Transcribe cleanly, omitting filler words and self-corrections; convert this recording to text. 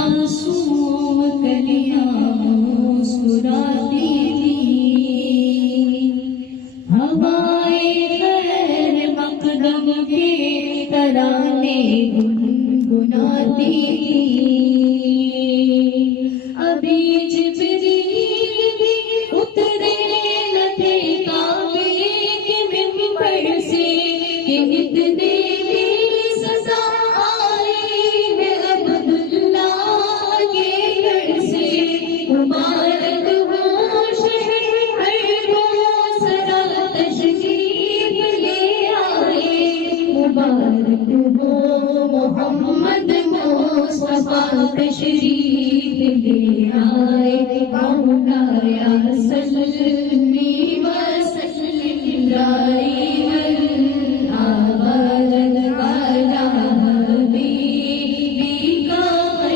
معصوم کلیاں مسکراتی تھی، ہوائے خیر مقدم کے ترانے گنگناتی تھی۔ ابھی جبریل بھی اترے نہ تھے کعبے کے منبر سے کہ اتنے مبارک ہو محمد مصطفیٰ تشریف لے آئے، مولایا صلی